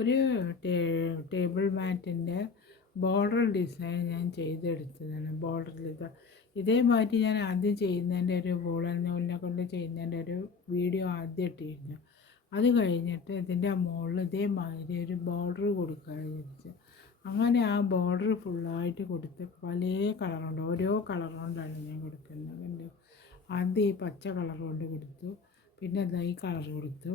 ഒരു table മാറ്റിൻ്റെ border design ഞാൻ ചെയ്തെടുത്തതാണ്. ബോർഡറിൽ ഇതേമാതിരി ഞാൻ ആദ്യം ചെയ്യുന്നതിൻ്റെ ഒരു വൂളൻ നൂലിനെ കൊണ്ട് ചെയ്യുന്നതിൻ്റെ ഒരു വീഡിയോ ആദ്യം ഇട്ടിരുന്നു. അത് കഴിഞ്ഞിട്ട് ഇതിൻ്റെ മുകളിൽ ഇതേമാതിരി ഒരു ബോർഡർ കൊടുക്കാൻ വിചാരിച്ചു. അങ്ങനെ ആ ബോർഡർ ഫുള്ളായിട്ട് കൊടുത്ത് പല കളറുണ്ട്, ഓരോ കളർ കൊണ്ടാണ് ഞാൻ കൊടുക്കുന്നത്. കണ്ടു, ആദ്യം ഈ പച്ച കളർ കൊണ്ട് കൊടുത്തു, പിന്നെ ഇതാ ഈ കളർ കൊടുത്തു,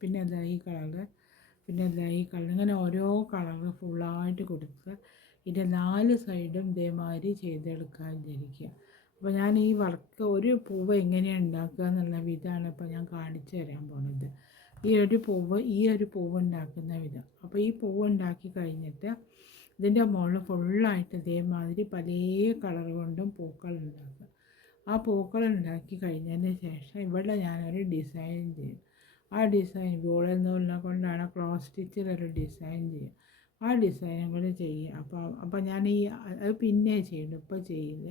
പിന്നെ ഇതാ ഈ കളറ്, പിന്നെ ഇതാ ഈ കളർ, ഇങ്ങനെ ഓരോ കളറ് ഫുള്ളായിട്ട് കൊടുത്ത് ഇതിൻ്റെ 4 സൈഡും ഇതേമാതിരി ചെയ്തെടുക്കാൻ വിചാരിക്കുക. അപ്പോൾ ഞാൻ ഈ വർക്ക് ഒരു പൂവ് എങ്ങനെയാണ് ഉണ്ടാക്കുക എന്നുള്ള വിധമാണ് ഇപ്പോൾ ഞാൻ കാണിച്ചു തരാൻ പോകുന്നത്. ഈ ഒരു പൂവ് ഉണ്ടാക്കുന്ന വിധം. അപ്പോൾ ഈ പൂവ് ഉണ്ടാക്കി കഴിഞ്ഞിട്ട് ഇതിൻ്റെ മുകളിൽ ഫുള്ളായിട്ട് ഇതേമാതിരി പല കളർ കൊണ്ടും പൂക്കൾ ഉണ്ടാക്കുക. ആ പൂക്കൾ ഉണ്ടാക്കി കഴിഞ്ഞതിന് ശേഷം ഇവിടെ ഞാനൊരു ഡിസൈൻ ചെയ്യും. ആ ഡിസൈൻ വൂളൻ നൂലിനെ കൊണ്ടാണ് ക്രോസ് സ്റ്റിച്ചിലൊരു ഡിസൈൻ ചെയ്യും. ആ ഡിസൈനും കൂടി ചെയ്യുക. അപ്പോൾ ഞാൻ അത് പിന്നെ ചെയ്യുന്നു, ഇപ്പോൾ ചെയ്യില്ല.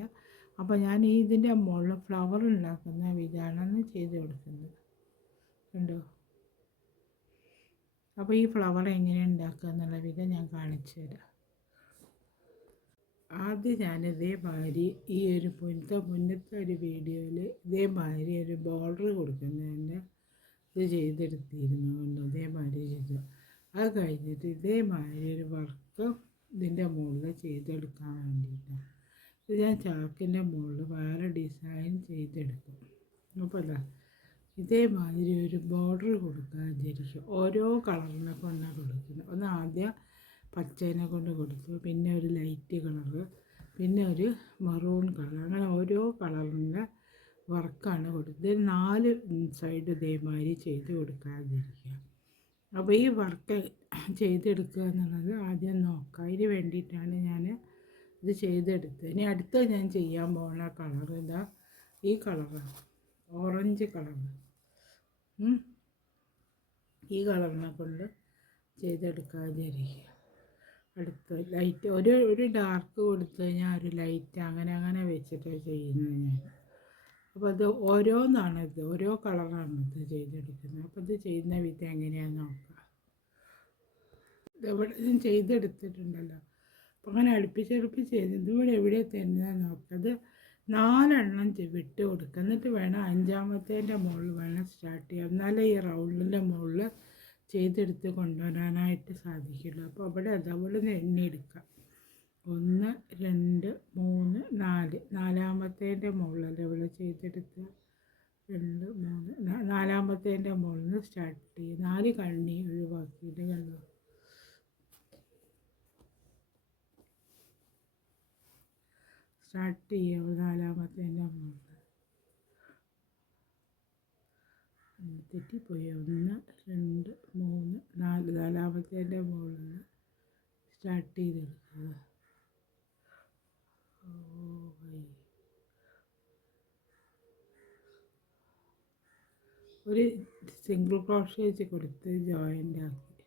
അപ്പോൾ ഞാൻ ഇതിൻ്റെ മുകളിൽ ഫ്ലവർ ഉണ്ടാക്കുന്ന വിധമാണ് ചെയ്ത് കൊടുക്കുന്നത്. കണ്ടോ? അപ്പോൾ ഈ ഫ്ലവർ എങ്ങനെ ഉണ്ടാക്കുക എന്നുള്ള വിധം ഞാൻ കാണിച്ചു തരാം. ആദ്യം ഞാൻ ഇതേമാതിരി ഈ ഒരു മുന്നത്തെ ഒരു വീഡിയോയിൽ ഇതേമാതിരി ഒരു ബോർഡർ കൊടുക്കുന്നതിൻ്റെ ഇത് ചെയ്തെടുത്തിരുന്നു കൊണ്ട് ഇതേമാതിരി ചെയ്തു. അത് കഴിഞ്ഞിട്ട് ഇതേമാതിരി ഒരു വർക്ക് ഇതിൻ്റെ മുകളിൽ ചെയ്തെടുക്കാൻ വേണ്ടിയിട്ടാണ്. ഇത് ഞാൻ ചാക്കിൻ്റെ മുകളിൽ വേറെ ഡിസൈൻ ചെയ്തെടുക്കും. അപ്പോൾ ഇതേമാതിരി ഒരു ബോർഡർ കൊടുക്കാൻ വിചാരിക്കും. ഓരോ കളറിനെ കൊണ്ടാണ് കൊടുക്കുന്നത്. ഒന്ന് ആദ്യം പച്ചേനെ കൊണ്ട് കൊടുത്തു, പിന്നെ ഒരു ലൈറ്റ് കളറ്, പിന്നെ ഒരു മറൂൺ കളർ, അങ്ങനെ ഓരോ കളറിൻ്റെ വർക്കാണ് കൊടുത്തത്. 4 സൈഡ് ഇതേമാതിരി ചെയ്ത് കൊടുക്കാതിരിക്കുക. അപ്പോൾ ഈ വർക്ക് ചെയ്തെടുക്കുക എന്നുള്ളത് ആദ്യം നോക്കാം. അതിന് വേണ്ടിയിട്ടാണ് ഞാൻ ഇത് ചെയ്തെടുത്തത്. ഇനി അടുത്ത ഞാൻ ചെയ്യാൻ പോകുന്ന കളർ ഇതാ ഈ കളറാണ്, ഓറഞ്ച് കളർ. ഈ കളറിനെ കൊണ്ട് ചെയ്തെടുക്കാതിരിക്കുക. അടുത്ത ലൈറ്റ് ഒരു ഡാർക്ക് കൊടുത്തു കഴിഞ്ഞാൽ ഒരു ലൈറ്റ് അങ്ങനെ വെച്ചിട്ട് ചെയ്യുന്നത് ഞാൻ. അപ്പോൾ അത് ഓരോന്നാണിത്, ഓരോ കളറാണ് ഇത് ചെയ്തെടുക്കുന്നത്. അപ്പോൾ ഇത് ചെയ്യുന്ന വിധം എങ്ങനെയാണെന്ന് നോക്കാം. ഇതെവിടെ ഞാൻ ചെയ്തെടുത്തിട്ടുണ്ടല്ലോ. അപ്പോൾ അങ്ങനെ അടുപ്പിച്ചടുപ്പിച്ച് ചെയ്ത് ഇതിവിടെ എവിടെ തരുന്നതെന്ന് നോക്കാം. അത് 4 എണ്ണം വിട്ട് കൊടുക്കുക. എന്നിട്ട് വേണം 5-ാമത്തേൻ്റെ മുകളിൽ വേണം സ്റ്റാർട്ട് ചെയ്യാം. എന്നാലേ ഈ റൗണ്ടിൻ്റെ മുകളിൽ ചെയ്തെടുത്ത് കൊണ്ടുവരാനായിട്ട് സാധിക്കുള്ളൂ. അപ്പോൾ അവിടെ അതുപോലെ എണ്ണിയെടുക്കാം. 1 2 3 4, 4-ാമത്തേൻ്റെ മുകളിൽ ഇവിടെ ചെയ്തെടുത്ത് 2 3 4-ാമത്തേൻ്റെ മുകളിൽ നിന്ന് സ്റ്റാർട്ട് ചെയ്യും. 4 കണ്ണി ഒഴിവാക്കിയിട്ട് കണ്ടോ. സ്റ്റാർട്ട് ചെയ്യുക 4-ാമത്തേൻ്റെ മുകളിൽ. തെറ്റിപ്പോയി. 1 2 3 4, 4-ാമത്തേൻ്റെ മുകളിൽ നിന്ന് സ്റ്റാർട്ട് ചെയ്തെടുക്കുക. ഒരു സിംഗിൾ ക്രോഷേജ് കൊടുത്ത് ജോയിൻ്റ് ആക്കി.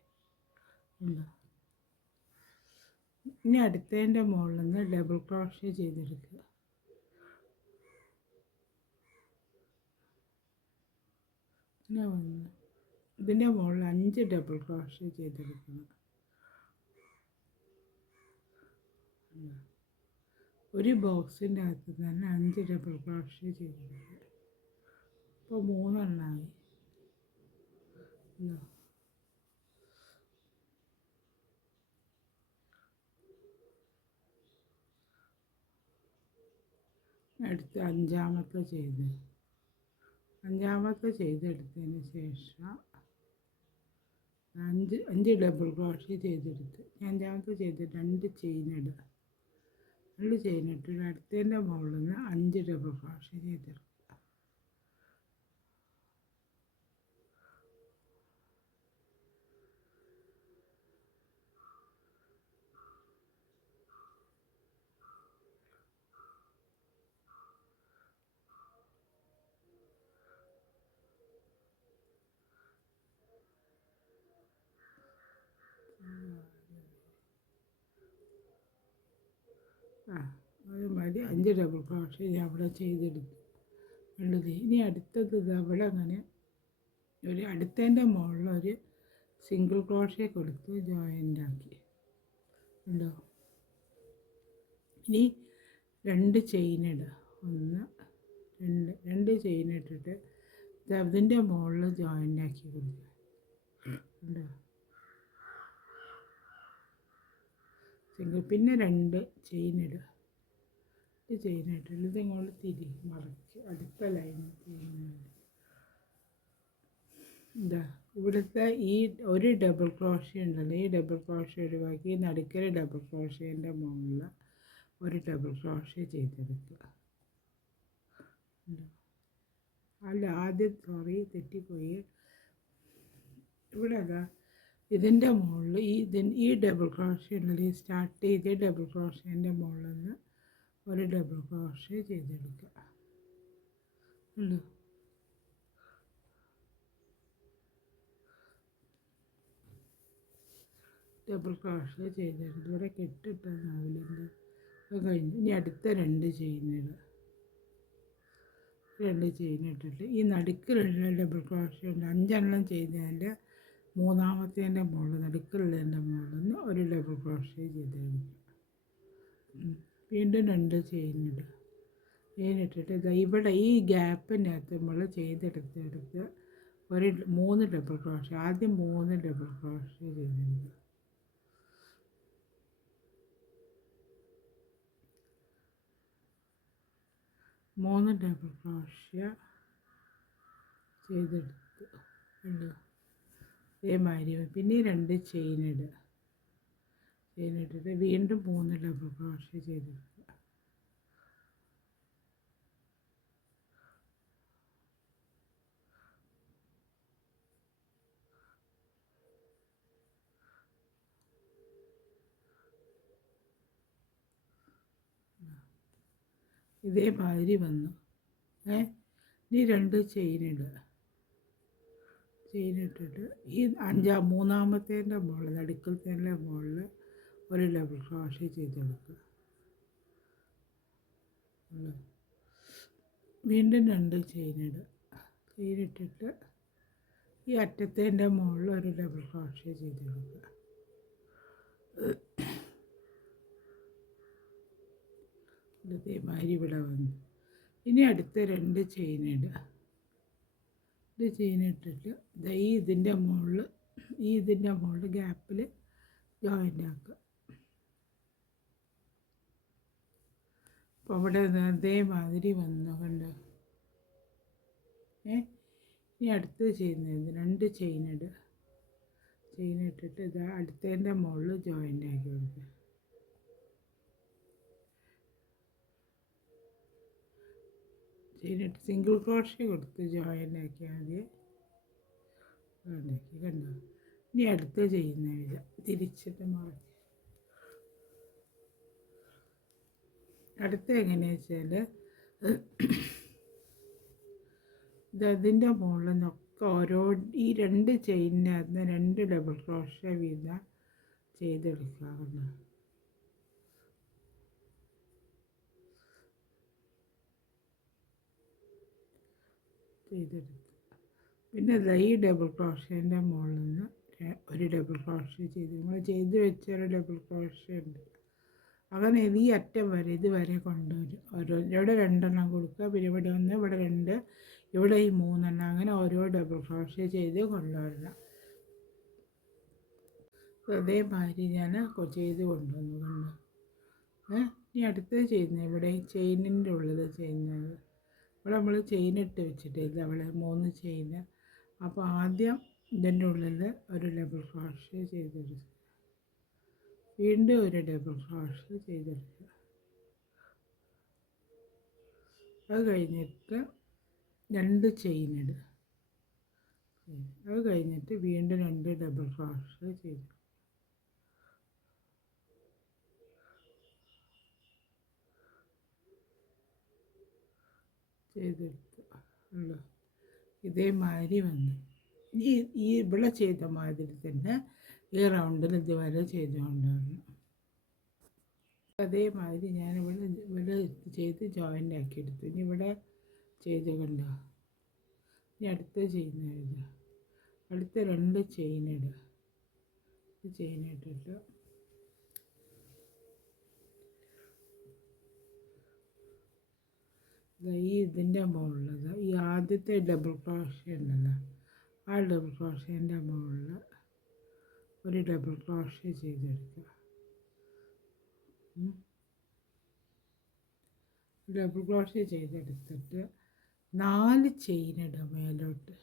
ഇനി അടുത്തതിൻ്റെ മുകളിൽ നിന്ന് ഡബിൾ ക്രോഷേ ചെയ്തെടുക്കുക. പിന്നെ ഇതിൻ്റെ മുകളിൽ 5 ഡബിൾ ക്രോഷേ ചെയ്തെടുക്കണം. ഒരു ബോക്സിൻ്റെ അകത്ത് തന്നെ 5 ഡബിൾ ക്രോഷേ ചെയ്തെടുക്കുക. ഇപ്പോൾ 3 എണ്ണമായി. അടുത്ത് 5-ാമത്തെ ചെയ്തെടുത്തതിന് ശേഷം 5 ഡബിൾ ക്രോഷേ ചെയ്തെടുത്ത് 5-ാമത്തെ ചെയ്ത് 2 ചെയിൻ ഇടുക. 2 ചെയിൻ ഇട്ടിട്ട് അടുത്തതിൻ്റെ മുകളിൽ നിന്ന് 5 ഡബിൾ ക്രോഷേ ചെയ്തെടുക്കുക. അത് മതി. 5 ഡബിൾ ക്രോഷേ ഞാൻ അവിടെ ചെയ്തെടുത്തു ഉള്ളത്. ഇനി അടുത്തത് അവിടെ അങ്ങനെ ഒരു അടുത്തതിൻ്റെ മുകളിൽ ഒരു സിംഗിൾ ക്രോഷേ കൊടുത്ത് ജോയിൻ്റ് ആക്കി ഉണ്ടോ. ഇനി 2 ചെയിൻ ഇടുക. 1 2 ചെയിൻ ഇട്ടിട്ട് അതിൻ്റെ മുകളിൽ ജോയിൻ്റ് ആക്കി കൊടുക്കുക ഉണ്ടോ. സിംഗിൾ പിന്നെ 2 ചെയിൻ ഇടുക. ചെയിൻ ഇട്ടിട്ട് ഇതിങ്ങോട്ട് മറയ്ക്കുക. അടുത്ത ലൈനിൽ ചെയ്യുന്നത് എന്താ ഇവിടുത്തെ ഈ ഒരു ഡബിൾ ക്രോഷ്യ ഉണ്ടല്ലോ, ഈ ഡബിൾ ക്രോഷ്യ ഒഴിവാക്കി നടുക്കൽ ഡബിൾ ക്രോഷ്യൻ്റെ മുകളിൽ ഒരു ഡബിൾ ക്രോഷ്യ ചെയ്തെടുക്കുക. അല്ല ആദ്യം തെറ്റിപ്പോയി. ഇവിടെ അതാ ഇതിൻ്റെ മുകളിൽ ഈ ഡബിൾ ക്രോഷ്യ ഉണ്ടല്ലോ, ഈ സ്റ്റാർട്ട് ചെയ്ത ഡബിൾ ക്രോഷ്യൻ്റെ മുകളിൽ നിന്ന് ഒരു ഡബിൾ ക്രോഷ്യ ചെയ്തെടുക്കുക ഉണ്ടോ. ഡബിൾ ക്രോഷ്യ ചെയ്തെടുത്ത് ഇവിടെ കെട്ടിട്ടാൽ നൂലിൻ്റെ അത് കഴിഞ്ഞ് ഇനി അടുത്ത 2 ചെയിൻ ഇടുക. 2 ചെയിൻ ഇട്ടിട്ട് ഈ നടുക്കിലുള്ള ഡബിൾ ക്രോഷ്യ ഉണ്ട് 5 ചെയ്തതിൻ്റെ മൂന്നാമത്തേൻ്റെ മുകളിൽ നടുക്കിലുള്ളതിൻ്റെ മുകളിൽ നിന്ന് ഒരു ഡബിൾ ക്രോഷ്യ ചെയ്തെടുക്കുക. വീണ്ടും 2 ചെയിൻ ഇടുക. ചെയിൻ ഇട്ടിട്ട് ഇവിടെ ഈ ഗ്യാപ്പിൻ്റെ അകത്ത് നമ്മൾ ചെയ്തെടുത്ത് ഒരു 3 ഡബിൾ ക്രോഷ്യ ആദ്യം 3 ഡബിൾ ക്രോഷ്യ ചെയ്തെടുക്കുക. 3 ഡബിൾ ക്രോഷ്യ ചെയ്തെടുത്ത് ഉണ്ടോ. ഇതേമാതിരി പിന്നെ 2 ചെയിൻ ഇടുക. ചെയിൻ ഇട്ടിട്ട് വീണ്ടും 3 ഡബിൾ ക്രോഷ്യ ചെയ്തെടുക്കുക. ഇതേമാതിരി വന്നു. ഇനി 2 ചെയിൻ ഇടുക. ചെയിൻ ഇട്ടിട്ട് ഈ മൂന്നാമത്തേൻ്റെ മുകളിൽ നടുക്കലത്തേൻ്റെ മുകളിൽ ഒരു ഡബിൾ ക്രോഷ്യ ചെയ്തെടുക്കുക. വീണ്ടും 2 ചെയിൻ ഇടുക. ചെയിൻ ഇട്ടിട്ട് ഈ അറ്റത്തേൻ്റെ മുകളിൽ ഒരു ഡബിൾ ക്രോഷ്യ ചെയ്തെടുക്കുക. ഇതേമാതിരി ഇവിടെ വന്നു. ഇനി അടുത്ത 2 ചെയിൻ ഇടുക. ഇത് ചെയിൻ ഇട്ടിട്ട് ഇതിൻ്റെ മുകളിൽ ഗ്യാപ്പിൽ ജോയിൻ്റ് ആക്കുക. അപ്പോൾ അവിടെ അതേമാതിരി വന്നു കണ്ടോ. ഇനി അടുത്ത് ചെയ്യുന്നത് 2 ചെയിൻ ഇടുക. ചെയിൻ ഇട്ടിട്ട് അടുത്തതിൻ്റെ മുകളിൽ ജോയിൻ്റ് ആക്കി കൊടുക്കുക. ചെയിനിട്ട് സിംഗിൾ ക്രോഷ്യ കൊടുത്ത് ജോയിൻ്റ് ആക്കിയാൽ മതി. ഉണ്ടാക്കി കണ്ടോ. ഇനി അടുത്ത് ചെയ്യുന്ന വിധം തിരിച്ചിട്ട് മറക്കി. അടുത്ത എങ്ങനെയാണെന്ന് വെച്ചാൽ ഇതിൻ്റെ മുകളിൽ നിന്നൊക്കെ ഈ 2 ചെയിനിനകത്ത് 2 ഡബിൾ ക്രോഷ്യ വീതം ചെയ്തെടുക്കാറുണ്ട്. ചെയ്തെടുത്ത് പിന്നെ ഈ ഡബിൾ ക്രോഷ്യേൻ്റെ മുകളിൽ നിന്ന് ഒരു ഡബിൾ ക്രോഷ്യ നമ്മൾ ചെയ്ത് വെച്ച ഒരു ഡബിൾ ക്രോഷ്യ ഉണ്ട്. അങ്ങനെ ഈ അറ്റം വരെ ഇതുവരെ കൊണ്ടുവരും. ഇവിടെ 2 കൊടുക്കുക. പിന്നെ ഇവിടെ 1, ഇവിടെ 2, ഇവിടെ ഈ 3 അങ്ങനെ ഓരോ ഡബിൾ ക്രോഷ്യ ചെയ്ത് കൊണ്ടുവരണം. അതേമാതിരി ഞാൻ ചെയ്ത് കൊണ്ടുവന്നു കണ്ടു. ഇനി അടുത്തത് ചെയ്യുന്നത് ഇവിടെ ചെയിനിൻ്റെ ഉള്ളിൽ ചെയ്യുന്നത്. ഇവിടെ നമ്മൾ ചെയിൻ ഇട്ട് വെച്ചിട്ട് അവിടെ 3 ചെയിൻ. അപ്പോൾ ആദ്യം ഇതിൻ്റെ ഉള്ളിൽ ഒരു ഡബിൾ ക്രോഷ്യ ചെയ്തെടുക്കുക. വീണ്ടും ഒരു ഡബിൾ ക്രോഷ്യ ചെയ്തെടുക്കുക. അത് കഴിഞ്ഞിട്ട് 2 ചെയിൻ ഇടുക. അത് കഴിഞ്ഞിട്ട് വീണ്ടും 2 ഡബിൾ ക്രോഷ്യ ചെയ്തെടുക്കുക. ചെയ്തെടുത്ത് ഉള്ളു. ഇതേമാതിരി വന്നു. ഈ ഇവിടെ ചെയ്ത മാതിരി തന്നെ ഈ റൗണ്ടിൽ ഇതുവരെ ചെയ്തുകൊണ്ടാണ്. അതേമാതിരി ഞാൻ ഇവിടെ ചെയ്ത് ജോയിൻ്റ് ആക്കി എടുത്തു. ഇനി ഇവിടെ ചെയ്ത് കണ്ടോ. ഇനി അടുത്ത ചെയ്യുന്ന അടുത്ത 2 ചെയിൻ ഇടുക. ചെയിൻ ഇട്ടിട്ട് ഇതിൻ്റെ മുകളിൽ ഈ ആദ്യത്തെ ഡബിൾ ക്രോഷ്യ ഉണ്ടല്ലോ, ആ ഡബിൾ ക്രോഷ്യേൻ്റെ മുകളിൽ ഒരു ഡബിൾ ക്രോഷ്യ ചെയ്തെടുക്കുക. ഡബിൾ ക്രോഷ്യ ചെയ്തെടുത്തിട്ട് 4 ചെയിൻ ഇടുക മേലോട്ട്.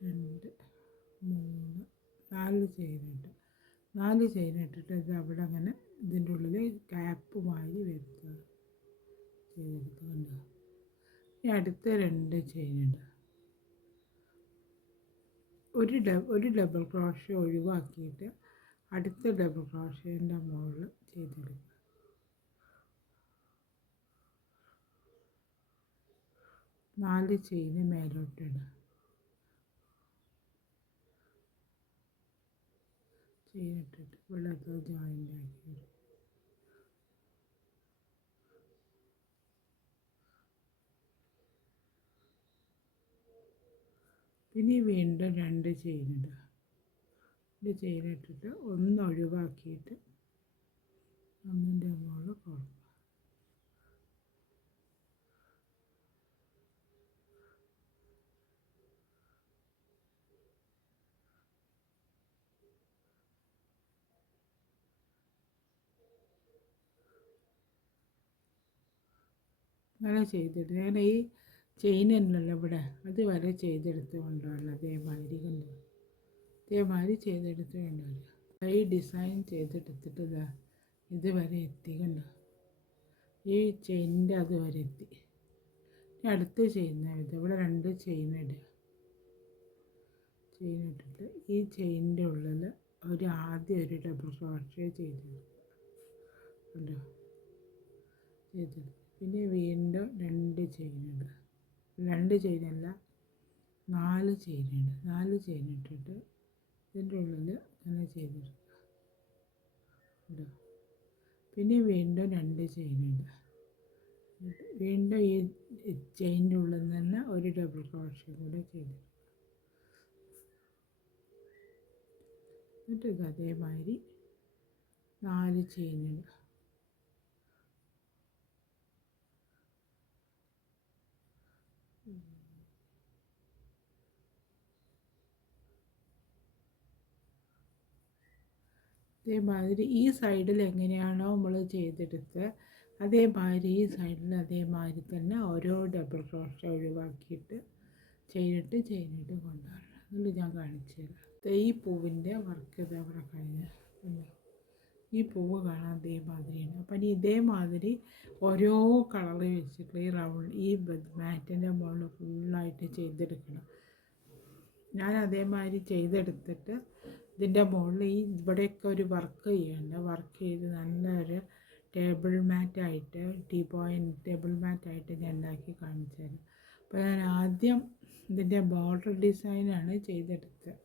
2 3 4 ചെയിൻ ഇട്ട് 4 ചെയിൻ ഇട്ടിട്ട് ഇത് അവിടെ അങ്ങനെ ഇതിൻ്റെ ഉള്ളിൽ ക്യാപ്പ് മാതിരി വരുത്തുക ചെയ്തെടുക്കുന്നുണ്ട്. ഇനി അടുത്ത 2 ചെയിൻ ഇടുക. ഒരു ഡബിൾ ക്രോഷ്യ ഒഴിവാക്കിയിട്ട് അടുത്ത ഡബിൾ ക്രോഷ്യേൻ്റെ മുകളിൽ ചെയ്തെടുക്കുക. 4 ചെയിൻ മേലോട്ടിടുക. ചെയിൻ ഇട്ടിട്ട് വെള്ളത്തിൽ ജോയിൻ്റ് ആക്കി. പിന്നെ വീണ്ടും 2 ചെയിൻ ഇടുക. 2 ചെയിൻ ഇട്ടിട്ട് ഒന്ന് ഒഴിവാക്കിയിട്ട് ഒന്നിൻ്റെ മുകളിൽ കൊടുക്കുക. അങ്ങനെ ചെയ്തിട്ട് ഞാൻ ഈ ചെയിൻ ഉണ്ടല്ലോ ഇവിടെ അതുവരെ ചെയ്തെടുത്ത് കൊണ്ടുവരണം. അതേമാതിരി ചെയ്തെടുത്ത് കൊണ്ടുവരിക. ഈ ഡിസൈൻ ചെയ്തെടുത്തിട്ട് ഇതുവരെ എത്തിക്കണ്ട, ഈ ചെയിനിൻ്റെ അതുവരെ എത്തി. അടുത്ത് ചെയ്യുന്ന ഇവിടെ 2 ചെയിൻ ഇടുക. ചെയിൻ ഇട്ടിട്ട് ഈ ചെയിനിൻ്റെ ഉള്ളിൽ ആദ്യം ഒരു ഡബിൾ ക്രോഷ്യ ചെയ്തെടുക്കുക. പിന്നെ വീണ്ടും 2 ചെയിൻ ഇടുക. 2 ചെയിനല്ല 4 ചെയിൻ ഇടുക. 4 ചെയിൻ ഇട്ടിട്ട് ഇതിൻ്റെ ഉള്ളിൽ അങ്ങനെ ചെയ്തെടുക്കുക. പിന്നെ വീണ്ടും 2 ചെയിൻ ഇടുക. വീണ്ടും ഈ ചെയിനിൻ്റെ ഉള്ളിൽ നിന്ന് തന്നെ ഒരു ഡബിൾ ക്രോഷ്യ കൂടെ ചെയ്തെടുക്കുക. എന്നിട്ട് ഇത് അതേമാതിരി 4 ചെയിൻ ഇടുക. അതേമാതിരി ഈ സൈഡിൽ എങ്ങനെയാണോ നമ്മൾ ചെയ്തെടുത്ത് അതേമാതിരി ഈ സൈഡിൽ അതേമാതിരി തന്നെ ഓരോ ഡബിൾ ക്രോഷ്യ ഒഴിവാക്കിയിട്ട് ചെയ്തിട്ട് കൊണ്ടുവരണം. എന്നിട്ട് ഞാൻ കാണിച്ചു തരാം. ഈ പൂവിൻ്റെ വർക്ക് ഇത് അവിടെ കഴിഞ്ഞ് ഈ പൂവ് കാണാൻ അതേമാതിരിയാണ്. അപ്പം ഇനി ഇതേമാതിരി ഓരോ കളർ വെച്ചിട്ട് ഈ മാറ്റിൻ്റെ മുകളിൽ ഫുള്ളായിട്ട് ചെയ്തെടുക്കണം. ഞാൻ അതേമാതിരി ചെയ്തെടുത്തിട്ട് ഇതിൻ്റെ മുകളിൽ ഇവിടെയൊക്കെ ഒരു വർക്ക് ചെയ്യണ്ട. വർക്ക് ചെയ്ത് നല്ലൊരു ടേബിൾ മാറ്റായിട്ട് ടേബിൾ മാറ്റായിട്ട് ഞാൻ ഉണ്ടാക്കി കാണിച്ചു തരാം. അപ്പോൾ ഞാൻ ആദ്യം ഇതിൻ്റെ ബോർഡർ ഡിസൈനാണ് ചെയ്തെടുത്തത്.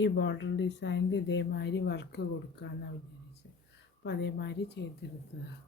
ഈ ബോർഡർ ഡിസൈനിൽ ഇതേമാതിരി വർക്ക് കൊടുക്കാമെന്നാണ് വിചാരിച്ചത്. അപ്പോൾ അതേമാതിരി ചെയ്തെടുത്തതാണ്.